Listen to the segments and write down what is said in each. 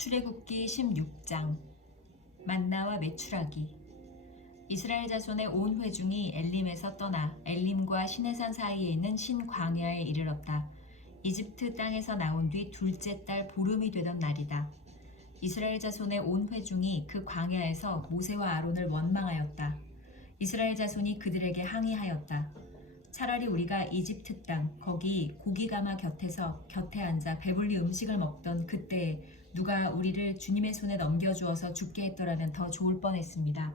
출애굽기 16장 만나와 메추라기. 이스라엘 자손의 온 회중이 엘림에서 떠나 엘림과 시내산 사이에 있는 신광야에 이르렀다. 이집트 땅에서 나온 뒤 둘째 달 보름이 되던 날이다. 이스라엘 자손의 온 회중이 그 광야에서 모세와 아론을 원망하였다. 이스라엘 자손이 그들에게 항의하였다. 차라리 우리가 이집트 땅 거기 고기가마 곁에 앉아 배불리 음식을 먹던 그때에 누가 우리를 주님의 손에 넘겨주어서 죽게 했더라면 더 좋을 뻔했습니다.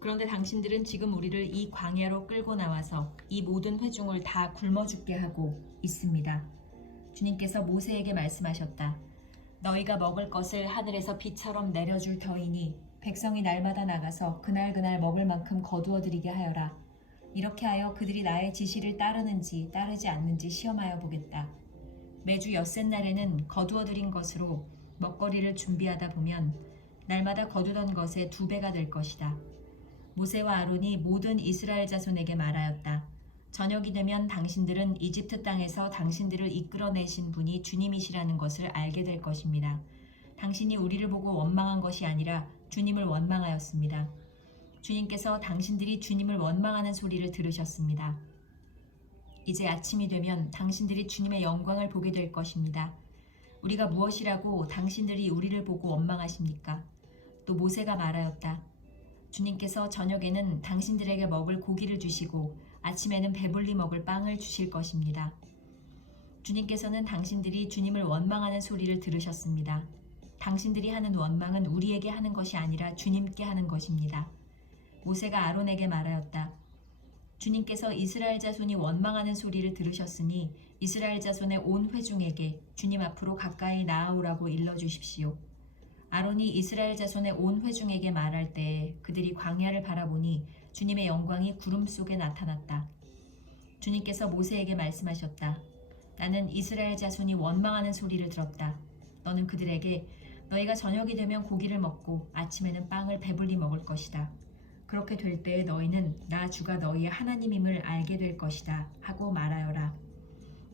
그런데 당신들은 지금 우리를 이 광야로 끌고 나와서 이 모든 회중을 다 굶어 죽게 하고 있습니다. 주님께서 모세에게 말씀하셨다. 너희가 먹을 것을 하늘에서 비처럼 내려줄 터이니 백성이 날마다 나가서 그날 먹을 만큼 거두어 들이게 하여라. 이렇게 하여 그들이 나의 지시를 따르는지 따르지 않는지 시험하여 보겠다. 매주 엿새날에는 거두어 들인 것으로 먹거리를 준비하다 보면 날마다 거두던 것의 2배가 될 것이다. 모세와 아론이 모든 이스라엘 자손에게 말하였다. 저녁이 되면 당신들은 이집트 땅에서 당신들을 이끌어내신 분이 주님이시라는 것을 알게 될 것입니다. 당신이 우리를 보고 원망한 것이 아니라 주님을 원망하였습니다. 주님께서 당신들이 주님을 원망하는 소리를 들으셨습니다. 이제 아침이 되면 당신들이 주님의 영광을 보게 될 것입니다. 우리가 무엇이라고 당신들이 우리를 보고 원망하십니까? 또 모세가 말하였다. 주님께서 저녁에는 당신들에게 먹을 고기를 주시고 아침에는 배불리 먹을 빵을 주실 것입니다. 주님께서는 당신들이 주님을 원망하는 소리를 들으셨습니다. 당신들이 하는 원망은 우리에게 하는 것이 아니라 주님께 하는 것입니다. 모세가 아론에게 말하였다. 주님께서 이스라엘 자손이 원망하는 소리를 들으셨으니 이스라엘 자손의 온 회중에게 주님 앞으로 가까이 나아오라고 일러주십시오. 아론이 이스라엘 자손의 온 회중에게 말할 때에 그들이 광야를 바라보니 주님의 영광이 구름 속에 나타났다. 주님께서 모세에게 말씀하셨다. 나는 이스라엘 자손이 원망하는 소리를 들었다. 너는 그들에게 너희가 저녁이 되면 고기를 먹고 아침에는 빵을 배불리 먹을 것이다. 그렇게 될 때에 너희는 나 주가 너희의 하나님임을 알게 될 것이다 하고 말하여라.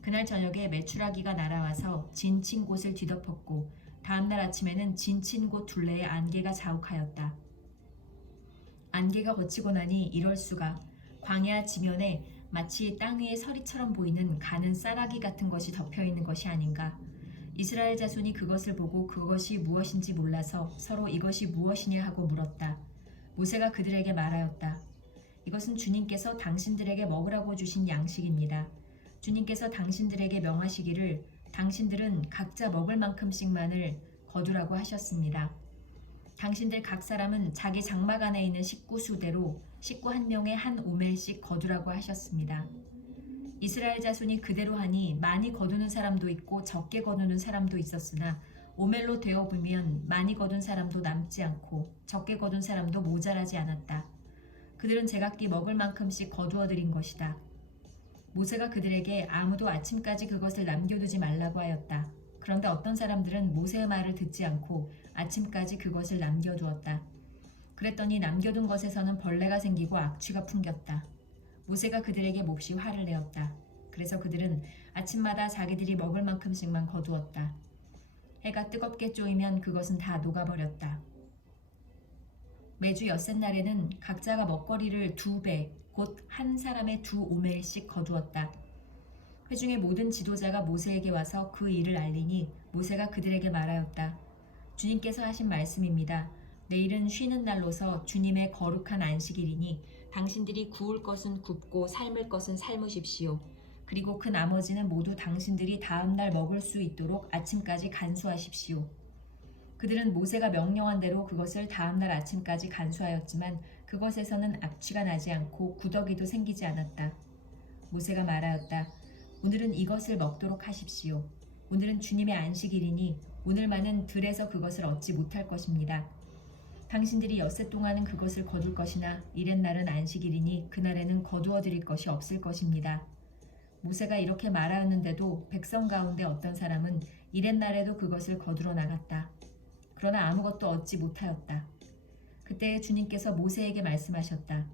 그날 저녁에 메추라기가 날아와서 진친 곳을 뒤덮었고 다음날 아침에는 진친 곳 둘레에 안개가 자욱하였다. 안개가 걷히고 나니 이럴 수가 광야 지면에 마치 땅 위에 서리처럼 보이는 가는 쌀아기 같은 것이 덮여있는 것이 아닌가. 이스라엘 자손이 그것을 보고 그것이 무엇인지 몰라서 서로 이것이 무엇이냐 하고 물었다. 모세가 그들에게 말하였다. 이것은 주님께서 당신들에게 먹으라고 주신 양식입니다. 주님께서 당신들에게 명하시기를 당신들은 각자 먹을 만큼씩만을 거두라고 하셨습니다. 당신들 각 사람은 자기 장막 안에 있는 식구 수대로 식구 한 명에 한 오멜씩 거두라고 하셨습니다. 이스라엘 자손이 그대로 하니 많이 거두는 사람도 있고 적게 거두는 사람도 있었으나 오멜로 되어 보면 많이 거둔 사람도 남지 않고 적게 거둔 사람도 모자라지 않았다. 그들은 제각기 먹을 만큼씩 거두어 들인 것이다. 모세가 그들에게 아무도 아침까지 그것을 남겨두지 말라고 하였다. 그런데 어떤 사람들은 모세의 말을 듣지 않고 아침까지 그것을 남겨두었다. 그랬더니 남겨둔 것에서는 벌레가 생기고 악취가 풍겼다. 모세가 그들에게 몹시 화를 내었다. 그래서 그들은 아침마다 자기들이 먹을 만큼씩만 거두었다. 해가 뜨겁게 쪼이면 그것은 다 녹아버렸다. 매주 엿새날에는 각자가 먹거리를 2배, 곧 한 사람의 2오멜씩 거두었다. 회중의 모든 지도자가 모세에게 와서 그 일을 알리니 모세가 그들에게 말하였다. 주님께서 하신 말씀입니다. 내일은 쉬는 날로서 주님의 거룩한 안식일이니 당신들이 구울 것은 굽고 삶을 것은 삶으십시오. 그리고 그 나머지는 모두 당신들이 다음날 먹을 수 있도록 아침까지 간수하십시오. 그들은 모세가 명령한 대로 그것을 다음날 아침까지 간수하였지만 그것에서는 악취가 나지 않고 구더기도 생기지 않았다. 모세가 말하였다. 오늘은 이것을 먹도록 하십시오. 오늘은 주님의 안식일이니 오늘만은 들에서 그것을 얻지 못할 것입니다. 당신들이 엿새 동안은 그것을 거둘 것이나 이렛날은 안식일이니 그날에는 거두어 드릴 것이 없을 것입니다. 모세가 이렇게 말하였는데도 백성 가운데 어떤 사람은 이렛날에도 그것을 거두러 나갔다. 그러나 아무것도 얻지 못하였다. 그때 주님께서 모세에게 말씀하셨다.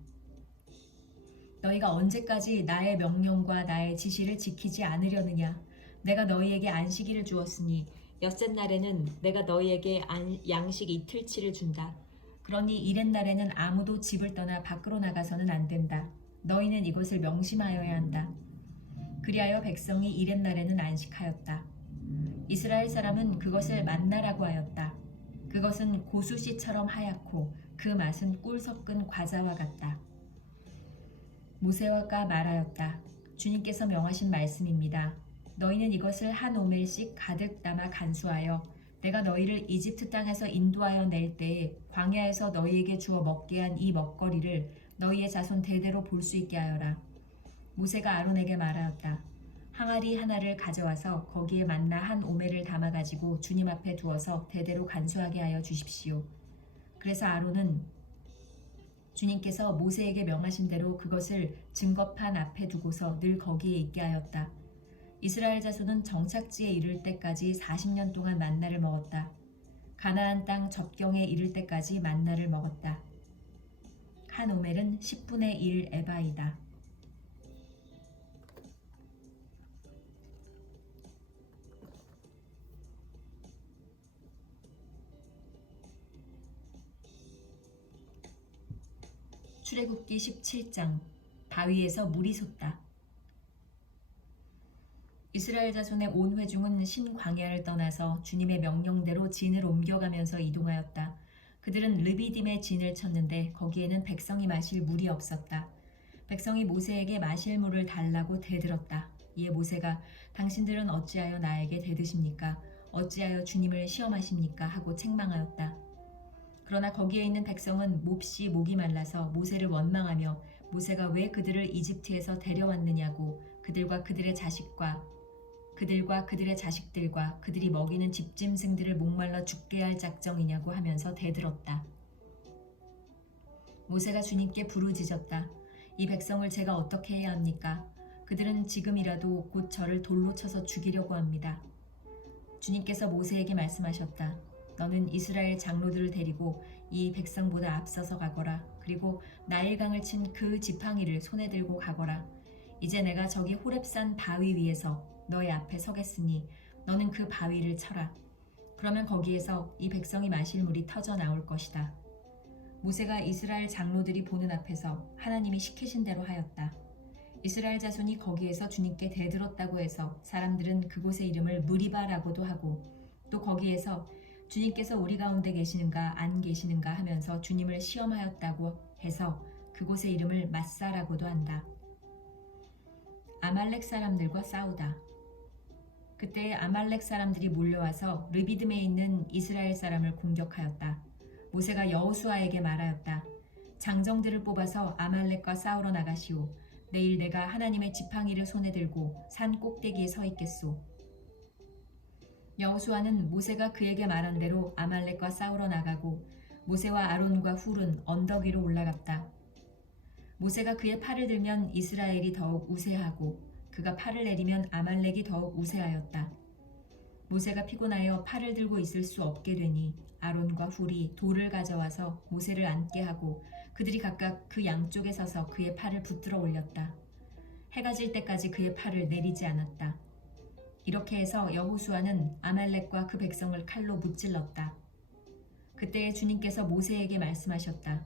너희가 언제까지 나의 명령과 나의 지시를 지키지 않으려느냐? 내가 너희에게 안식일을 주었으니 엿새 날에는 내가 너희에게 양식 이틀치를 준다. 그러니 이렛 날에는 아무도 집을 떠나 밖으로 나가서는 안 된다. 너희는 이것을 명심하여야 한다. 그리하여 백성이 이렛 날에는 안식하였다. 이스라엘 사람은 그것을 만나라고 하였다. 그것은 고수씨처럼 하얗고 그 맛은 꿀 섞은 과자와 같다. 모세와가 말하였다. 주님께서 명하신 말씀입니다. 너희는 이것을 한 오멜씩 가득 담아 간수하여 내가 너희를 이집트 땅에서 인도하여 낼 때에 광야에서 너희에게 주어 먹게 한 이 먹거리를 너희의 자손 대대로 볼 수 있게 하여라. 모세가 아론에게 말하였다. 항아리 하나를 가져와서 거기에 만나 한 오멜을 담아가지고 주님 앞에 두어서 대대로 간수하게 하여 주십시오. 그래서 아론은 주님께서 모세에게 명하신 대로 그것을 증거판 앞에 두고서 늘 거기에 있게 하였다. 이스라엘 자손은 정착지에 이를 때까지 40년 동안 만나를 먹었다. 가나안 땅 접경에 이를 때까지 만나를 먹었다. 한 오멜은 10분의 1 에바이다. 출애굽기 17장 바위에서 물이 솟다. 이스라엘 자손의 온 회중은 신광야를 떠나서 주님의 명령대로 진을 옮겨가면서 이동하였다. 그들은 르비딤에 진을 쳤는데 거기에는 백성이 마실 물이 없었다. 백성이 모세에게 마실 물을 달라고 대들었다. 이에 모세가 당신들은 어찌하여 나에게 대드십니까? 어찌하여 주님을 시험하십니까? 하고 책망하였다. 그러나 거기에 있는 백성은 몹시 목이 말라서 모세를 원망하며 모세가 왜 그들을 이집트에서 데려왔느냐고 그들과 그들의 자식들과 그들이 먹이는 집짐승들을 목말라 죽게 할 작정이냐고 하면서 대들었다. 모세가 주님께 부르짖었다. 이 백성을 제가 어떻게 해야 합니까? 그들은 지금이라도 곧 저를 돌로 쳐서 죽이려고 합니다. 주님께서 모세에게 말씀하셨다. 너는 이스라엘 장로들을 데리고 이 백성보다 앞서서 가거라. 그리고 나일강을 친 그 지팡이를 손에 들고 가거라. 이제 내가 저기 호렙산 바위 위에서 너의 앞에 서겠으니 너는 그 바위를 쳐라. 그러면 거기에서 이 백성이 마실 물이 터져 나올 것이다. 모세가 이스라엘 장로들이 보는 앞에서 하나님이 시키신 대로 하였다. 이스라엘 자손이 거기에서 주님께 대들었다고 해서 사람들은 그곳의 이름을 무리바라고도 하고 또 거기에서 주님께서 우리 가운데 계시는가 안 계시는가 하면서 주님을 시험하였다고 해서 그곳의 이름을 마사라고도 한다. 아말렉 사람들과 싸우다. 그때 아말렉 사람들이 몰려와서 르비딤에 있는 이스라엘 사람을 공격하였다. 모세가 여호수아에게 말하였다. 장정들을 뽑아서 아말렉과 싸우러 나가시오. 내일 내가 하나님의 지팡이를 손에 들고 산 꼭대기에 서 있겠소. 여호수아는 모세가 그에게 말한 대로 아말렉과 싸우러 나가고 모세와 아론과 훌은 언덕 위로 올라갔다. 모세가 그의 팔을 들면 이스라엘이 더욱 우세하고 그가 팔을 내리면 아말렉이 더욱 우세하였다. 모세가 피곤하여 팔을 들고 있을 수 없게 되니 아론과 훌이 돌을 가져와서 모세를 앉게 하고 그들이 각각 그 양쪽에 서서 그의 팔을 붙들어 올렸다. 해가 질 때까지 그의 팔을 내리지 않았다. 이렇게 해서 여호수아는 아말렉과 그 백성을 칼로 무찔렀다. 그때 주님께서 모세에게 말씀하셨다.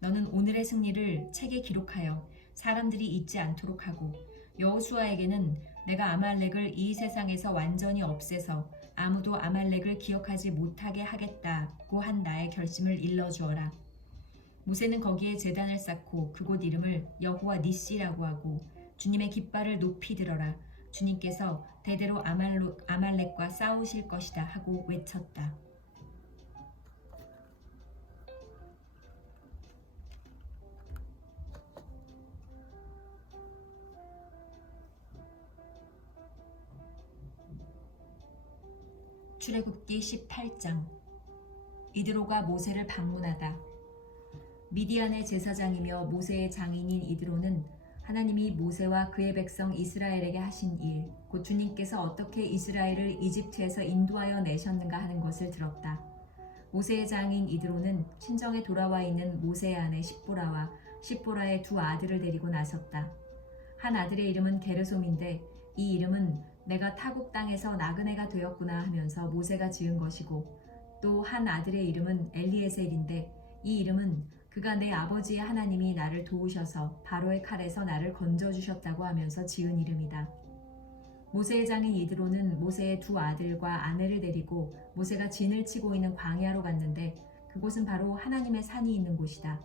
너는 오늘의 승리를 책에 기록하여 사람들이 잊지 않도록 하고 여호수아에게는 내가 아말렉을 이 세상에서 완전히 없애서 아무도 아말렉을 기억하지 못하게 하겠다고 한 나의 결심을 일러주어라. 모세는 거기에 제단을 쌓고 그곳 이름을 여호와 니시라고 하고 주님의 깃발을 높이 들어라. 주님께서 대대로 아말렉과 싸우실 것이다 하고 외쳤다. 출애굽기 18장 이드로가 모세를 방문하다. 미디안의 제사장이며 모세의 장인인 이드로는 하나님이 모세와 그의 백성 이스라엘에게 하신 일, 곧 주님께서 어떻게 이스라엘을 이집트에서 인도하여 내셨는가 하는 것을 들었다. 모세의 장인 이드로는 친정에 돌아와 있는 모세의 아내 십보라와 십보라의 두 아들을 데리고 나섰다. 한 아들의 이름은 게르솜인데 이 이름은 내가 타국 땅에서 나그네가 되었구나 하면서 모세가 지은 것이고 또 한 아들의 이름은 엘리에셀인데 이 이름은 그가 내 아버지의 하나님이 나를 도우셔서 바로의 칼에서 나를 건져주셨다고 하면서 지은 이름이다. 모세의 장인 이드로는 모세의 두 아들과 아내를 데리고 모세가 진을 치고 있는 광야로 갔는데 그곳은 바로 하나님의 산이 있는 곳이다.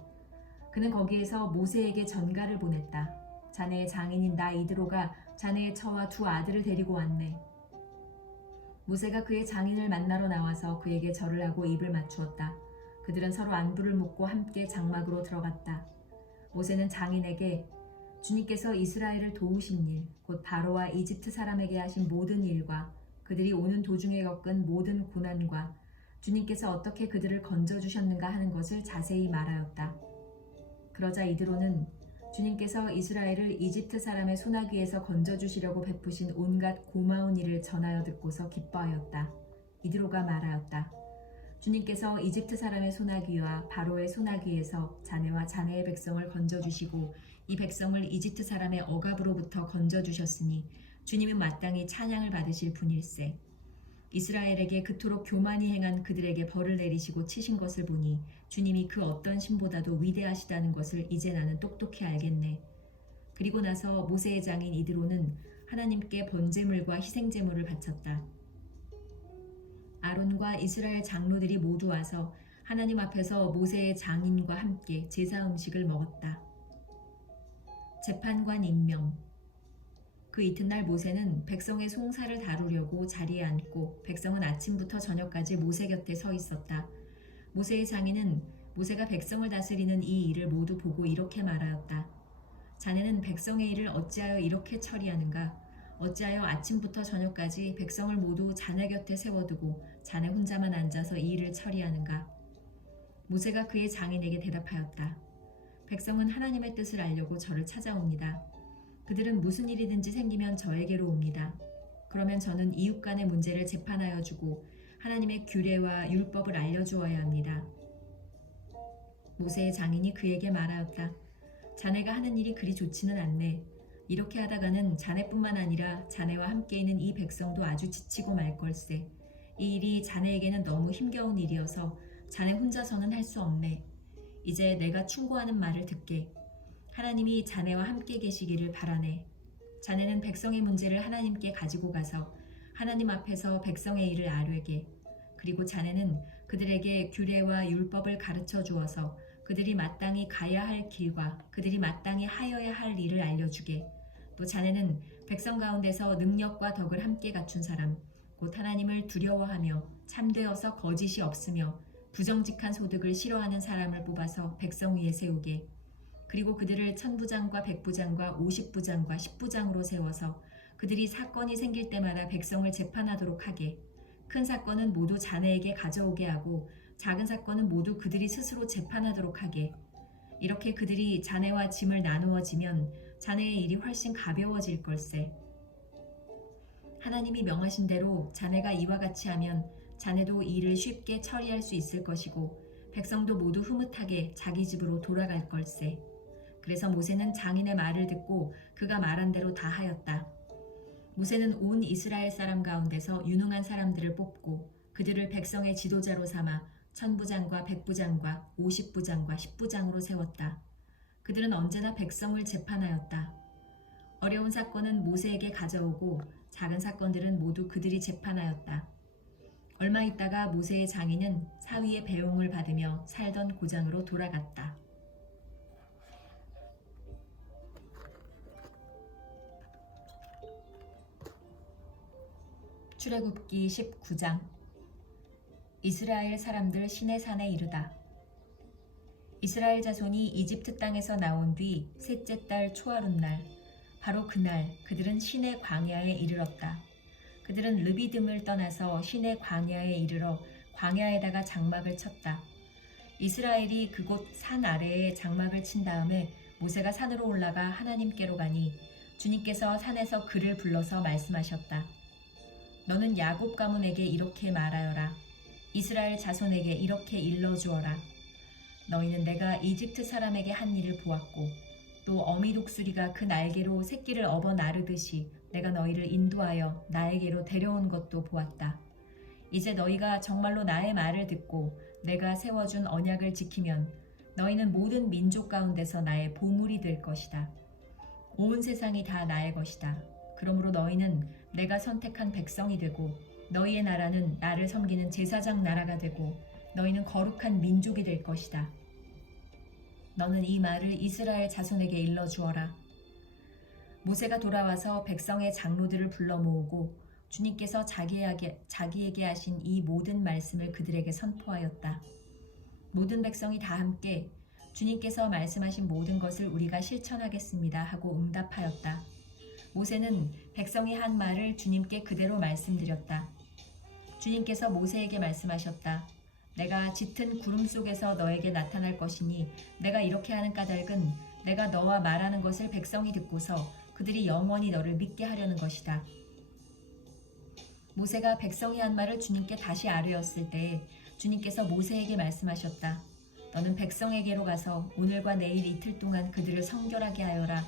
그는 거기에서 모세에게 전가를 보냈다. 자네의 장인인 나 이드로가 자네의 처와 두 아들을 데리고 왔네. 모세가 그의 장인을 만나러 나와서 그에게 절을 하고 입을 맞추었다. 그들은 서로 안부를 묻고 함께 장막으로 들어갔다. 모세는 장인에게 주님께서 이스라엘을 도우신 일, 곧 바로와 이집트 사람에게 하신 모든 일과 그들이 오는 도중에 겪은 모든 고난과 주님께서 어떻게 그들을 건져주셨는가 하는 것을 자세히 말하였다. 그러자 이드로는 주님께서 이스라엘을 이집트 사람의 소나기에서 건져주시려고 베푸신 온갖 고마운 일을 전하여 듣고서 기뻐하였다. 이드로가 말하였다. 주님께서 이집트 사람의 소나기와 바로의 소나기에서 자네와 자네의 백성을 건져주시고 이 백성을 이집트 사람의 억압으로부터 건져주셨으니 주님은 마땅히 찬양을 받으실 분일세. 이스라엘에게 그토록 교만히 행한 그들에게 벌을 내리시고 치신 것을 보니 주님이 그 어떤 신보다도 위대하시다는 것을 이제 나는 똑똑히 알겠네. 그리고 나서 모세의 장인 이드로는 하나님께 번제물과 희생제물을 바쳤다. 아론과 이스라엘 장로들이 모두 와서 하나님 앞에서 모세의 장인과 함께 제사 음식을 먹었다. 재판관 임명. 그 이튿날 모세는 백성의 송사를 다루려고 자리에 앉고 백성은 아침부터 저녁까지 모세 곁에 서 있었다. 모세의 장인은 모세가 백성을 다스리는 이 일을 모두 보고 이렇게 말하였다. 자네는 백성의 일을 어찌하여 이렇게 처리하는가? 어찌하여 아침부터 저녁까지 백성을 모두 자네 곁에 세워두고 자네 혼자만 앉아서 이 일을 처리하는가? 모세가 그의 장인에게 대답하였다. 백성은 하나님의 뜻을 알려고 저를 찾아옵니다. 그들은 무슨 일이든지 생기면 저에게로 옵니다. 그러면 저는 이웃 간의 문제를 재판하여 주고 하나님의 규례와 율법을 알려주어야 합니다. 모세의 장인이 그에게 말하였다. 자네가 하는 일이 그리 좋지는 않네. 이렇게 하다가는 자네뿐만 아니라 자네와 함께 있는 이 백성도 아주 지치고 말 걸세. 이 일이 자네에게는 너무 힘겨운 일이어서 자네 혼자서는 할 수 없네. 이제 내가 충고하는 말을 듣게. 하나님이 자네와 함께 계시기를 바라네. 자네는 백성의 문제를 하나님께 가지고 가서 하나님 앞에서 백성의 일을 아뢰게. 그리고 자네는 그들에게 규례와 율법을 가르쳐 주어서 그들이 마땅히 가야 할 길과 그들이 마땅히 하여야 할 일을 알려주게. 또 자네는 백성 가운데서 능력과 덕을 함께 갖춘 사람, 곧 하나님을 두려워하며 참되어서 거짓이 없으며 부정직한 소득을 싫어하는 사람을 뽑아서 백성 위에 세우게. 그리고 그들을 천부장과 백부장과 50부장과 10부장으로 세워서 그들이 사건이 생길 때마다 백성을 재판하도록 하게. 큰 사건은 모두 자네에게 가져오게 하고 작은 사건은 모두 그들이 스스로 재판하도록 하게. 이렇게 그들이 자네와 짐을 나누어지면 자네의 일이 훨씬 가벼워질 걸세. 하나님이 명하신 대로 자네가 이와 같이 하면 자네도 일을 쉽게 처리할 수 있을 것이고 백성도 모두 흐뭇하게 자기 집으로 돌아갈 걸세. 그래서 모세는 장인의 말을 듣고 그가 말한 대로 다 하였다. 모세는 온 이스라엘 사람 가운데서 유능한 사람들을 뽑고 그들을 백성의 지도자로 삼아 천부장과 백부장과 50부장과 10부장으로 세웠다. 그들은 언제나 백성을 재판하였다. 어려운 사건은 모세에게 가져오고 작은 사건들은 모두 그들이 재판하였다. 얼마 있다가 모세의 장인은 사위의 배웅을 받으며 살던 고장으로 돌아갔다. 출애굽기 19장. 이스라엘 사람들 시내산에 이르다. 이스라엘 자손이 이집트 땅에서 나온 뒤 셋째 달 초하룻날, 바로 그날 그들은 시내 광야에 이르렀다. 그들은 르비딤을 떠나서 시내 광야에 이르러 광야에다가 장막을 쳤다. 이스라엘이 그곳 산 아래에 장막을 친 다음에 모세가 산으로 올라가 하나님께로 가니 주님께서 산에서 그를 불러서 말씀하셨다. 너는 야곱 가문에게 이렇게 말하여라. 이스라엘 자손에게 이렇게 일러주어라. 너희는 내가 이집트 사람에게 한 일을 보았고 또 어미 독수리가 그 날개로 새끼를 업어 나르듯이 내가 너희를 인도하여 나에게로 데려온 것도 보았다. 이제 너희가 정말로 나의 말을 듣고 내가 세워준 언약을 지키면 너희는 모든 민족 가운데서 나의 보물이 될 것이다. 온 세상이 다 나의 것이다. 그러므로 너희는 내가 선택한 백성이 되고 너희의 나라는 나를 섬기는 제사장 나라가 되고 너희는 거룩한 민족이 될 것이다. 너는 이 말을 이스라엘 자손에게 일러주어라. 모세가 돌아와서 백성의 장로들을 불러 모으고 주님께서 자기에게 하신 이 모든 말씀을 그들에게 선포하였다. 모든 백성이 다 함께 주님께서 말씀하신 모든 것을 우리가 실천하겠습니다 하고 응답하였다. 모세는 백성이 한 말을 주님께 그대로 말씀드렸다. 주님께서 모세에게 말씀하셨다. 내가 짙은 구름 속에서 너에게 나타날 것이니 내가 이렇게 하는 까닭은 내가 너와 말하는 것을 백성이 듣고서 그들이 영원히 너를 믿게 하려는 것이다. 모세가 백성이 한 말을 주님께 다시 아뢰었을 때 주님께서 모세에게 말씀하셨다. 너는 백성에게로 가서 오늘과 내일 이틀 동안 그들을 성결하게 하여라.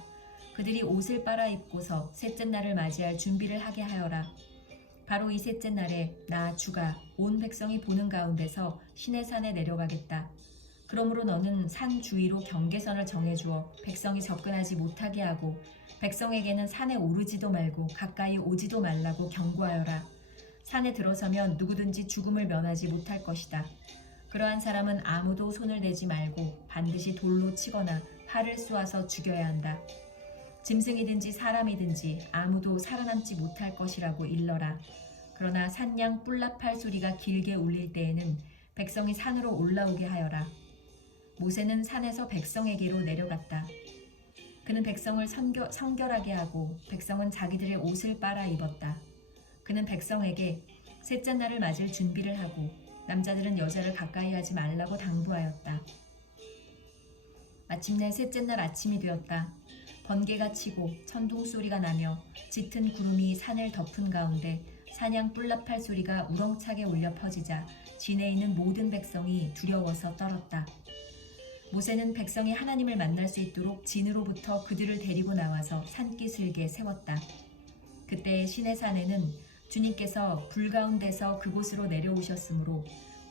그들이 옷을 빨아입고서 셋째 날을 맞이할 준비를 하게 하여라. 바로 이 셋째 날에 나 주가 온 백성이 보는 가운데서 시내산에 내려가겠다. 그러므로 너는 산 주위로 경계선을 정해주어 백성이 접근하지 못하게 하고 백성에게는 산에 오르지도 말고 가까이 오지도 말라고 경고하여라. 산에 들어서면 누구든지 죽음을 면하지 못할 것이다. 그러한 사람은 아무도 손을 대지 말고 반드시 돌로 치거나 활을 쏘아서 죽여야 한다. 짐승이든지 사람이든지 아무도 살아남지 못할 것이라고 일러라. 그러나 산양 뿔라팔 소리가 길게 울릴 때에는 백성이 산으로 올라오게 하여라. 모세는 산에서 백성에게로 내려갔다. 그는 백성을 성결하게 하고 백성은 자기들의 옷을 빨아 입었다. 그는 백성에게 셋째 날을 맞을 준비를 하고 남자들은 여자를 가까이 하지 말라고 당부하였다. 마침내 셋째 날 아침이 되었다. 번개가 치고 천둥 소리가 나며 짙은 구름이 산을 덮은 가운데 사냥 뿔라팔 소리가 우렁차게 울려 퍼지자 진에 있는 모든 백성이 두려워서 떨었다. 모세는 백성이 하나님을 만날 수 있도록 진으로부터 그들을 데리고 나와서 산기슭에 세웠다. 그때 시내산에는 주님께서 불 가운데서 그곳으로 내려오셨으므로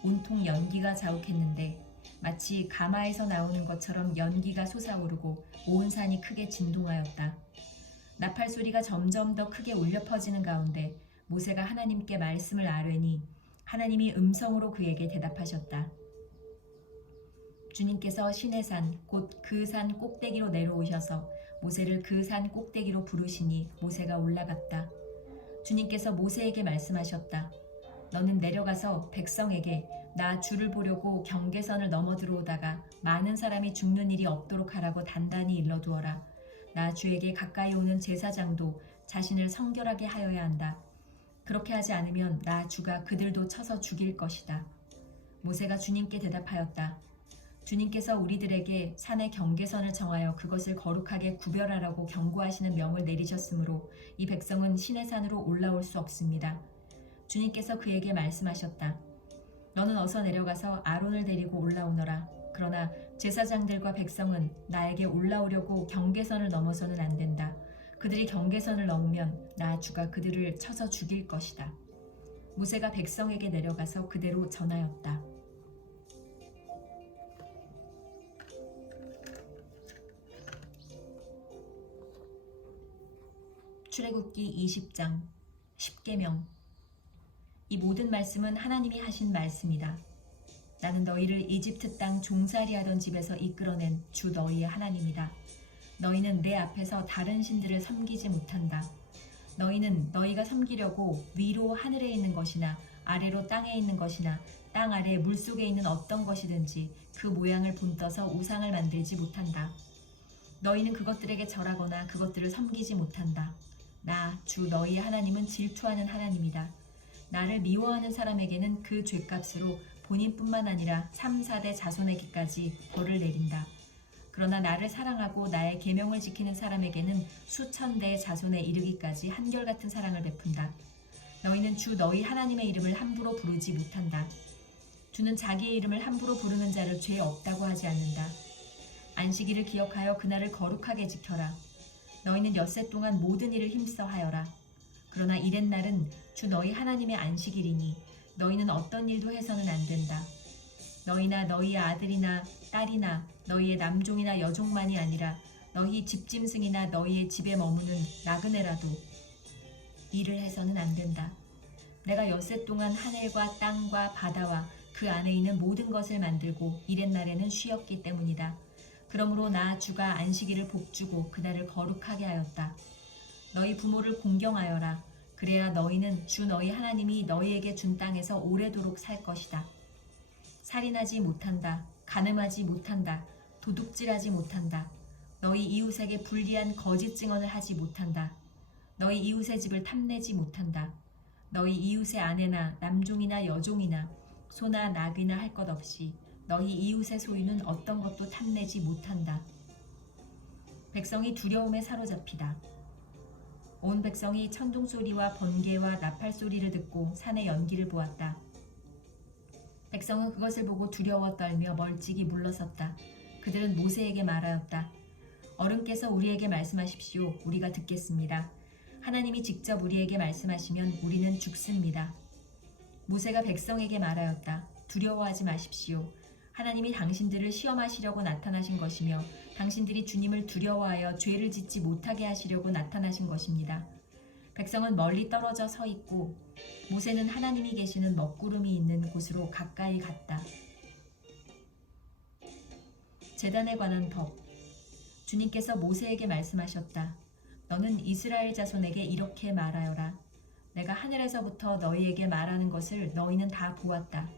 온통 연기가 자욱했는데 마치 가마에서 나오는 것처럼 연기가 솟아오르고 온 산이 크게 진동하였다. 나팔 소리가 점점 더 크게 울려 퍼지는 가운데 모세가 하나님께 말씀을 아뢰니 하나님이 음성으로 그에게 대답하셨다. 주님께서 시내산 곧 그 산 꼭대기로 내려오셔서 모세를 그 산 꼭대기로 부르시니 모세가 올라갔다. 주님께서 모세에게 말씀하셨다. 너는 내려가서 백성에게 나 주를 보려고 경계선을 넘어 들어오다가 많은 사람이 죽는 일이 없도록 하라고 단단히 일러두어라. 나 주에게 가까이 오는 제사장도 자신을 성결하게 하여야 한다. 그렇게 하지 않으면 나 주가 그들도 쳐서 죽일 것이다. 모세가 주님께 대답하였다. 주님께서 우리들에게 산의 경계선을 정하여 그것을 거룩하게 구별하라고 경고하시는 명을 내리셨으므로 이 백성은 시내산으로 올라올 수 없습니다. 주님께서 그에게 말씀하셨다. 너는 어서 내려가서 아론을 데리고 올라오너라. 그러나 제사장들과 백성은 나에게 올라오려고 경계선을 넘어서는 안 된다. 그들이 경계선을 넘으면 나 주가 그들을 쳐서 죽일 것이다. 모세가 백성에게 내려가서 그대로 전하였다. 출애굽기 20장 10계명. 이 모든 말씀은 하나님이 하신 말씀이다. 나는 너희를 이집트 땅 종살이 하던 집에서 이끌어낸 주 너희의 하나님이다. 너희는 내 앞에서 다른 신들을 섬기지 못한다. 너희는 너희가 섬기려고 위로 하늘에 있는 것이나 아래로 땅에 있는 것이나 땅 아래 물속에 있는 어떤 것이든지 그 모양을 본떠서 우상을 만들지 못한다. 너희는 그것들에게 절하거나 그것들을 섬기지 못한다. 나 주 너희의 하나님은 질투하는 하나님이다. 나를 미워하는 사람에게는 그 죄값으로 본인뿐만 아니라 3, 4대 자손에게까지 벌을 내린다. 그러나 나를 사랑하고 나의 계명을 지키는 사람에게는 수천 대의 자손에 이르기까지 한결같은 사랑을 베푼다. 너희는 주 너희 하나님의 이름을 함부로 부르지 못한다. 주는 자기의 이름을 함부로 부르는 자를 죄 없다고 하지 않는다. 안식일을 기억하여 그날을 거룩하게 지켜라. 너희는 엿새 동안 모든 일을 힘써 하여라. 그러나 이렛날은 주 너희 하나님의 안식일이니 너희는 어떤 일도 해서는 안 된다. 너희나 너희의 아들이나 딸이나 너희의 남종이나 여종만이 아니라 너희 집짐승이나 너희의 집에 머무는 나그네라도 일을 해서는 안 된다. 내가 엿새 동안 하늘과 땅과 바다와 그 안에 있는 모든 것을 만들고 이렛날에는 쉬었기 때문이다. 그러므로 나 주가 안식일을 복주고 그날을 거룩하게 하였다. 너희 부모를 공경하여라. 그래야 너희는 주 너희 하나님이 너희에게 준 땅에서 오래도록 살 것이다. 살인하지 못한다. 간음하지 못한다. 도둑질하지 못한다. 너희 이웃에게 불리한 거짓 증언을 하지 못한다. 너희 이웃의 집을 탐내지 못한다. 너희 이웃의 아내나 남종이나 여종이나 소나 낙이나 할 것 없이 너희 이웃의 소유는 어떤 것도 탐내지 못한다. 백성이 두려움에 사로잡히다. 온 백성이 천둥 소리와 번개와 나팔 소리를 듣고 산의 연기를 보았다. 백성은 그것을 보고 두려워 떨며 멀찍이 물러섰다. 그들은 모세에게 말하였다. 어른께서 우리에게 말씀하십시오. 우리가 듣겠습니다. 하나님이 직접 우리에게 말씀하시면 우리는 죽습니다. 모세가 백성에게 말하였다. 두려워하지 마십시오. 하나님이 당신들을 시험하시려고 나타나신 것이며 당신들이 주님을 두려워하여 죄를 짓지 못하게 하시려고 나타나신 것입니다. 백성은 멀리 떨어져 서 있고 모세는 하나님이 계시는 먹구름이 있는 곳으로 가까이 갔다. 제단에 관한 법. 주님께서 모세에게 말씀하셨다. 너는 이스라엘 자손에게 이렇게 말하여라. 내가 하늘에서부터 너희에게 말하는 것을 너희는 다 보았다.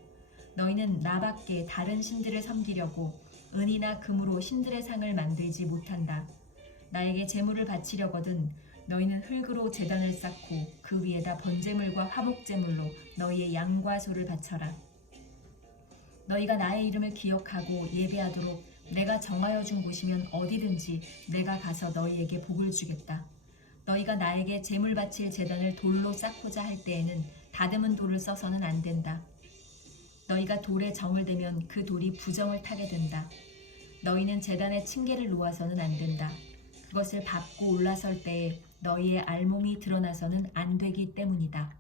너희는 나밖에 다른 신들을 섬기려고 은이나 금으로 신들의 상을 만들지 못한다. 나에게 제물을 바치려거든 너희는 흙으로 제단을 쌓고 그 위에다 번제물과 화목제물로 너희의 양과 소를 바쳐라. 너희가 나의 이름을 기억하고 예배하도록 내가 정하여 준 곳이면 어디든지 내가 가서 너희에게 복을 주겠다. 너희가 나에게 제물 바칠 제단을 돌로 쌓고자 할 때에는 다듬은 돌을 써서는 안 된다. 너희가 돌에 정을 대면 그 돌이 부정을 타게 된다. 너희는 제단에 층계를 놓아서는 안 된다. 그것을 밟고 올라설 때에 너희의 알몸이 드러나서는 안 되기 때문이다.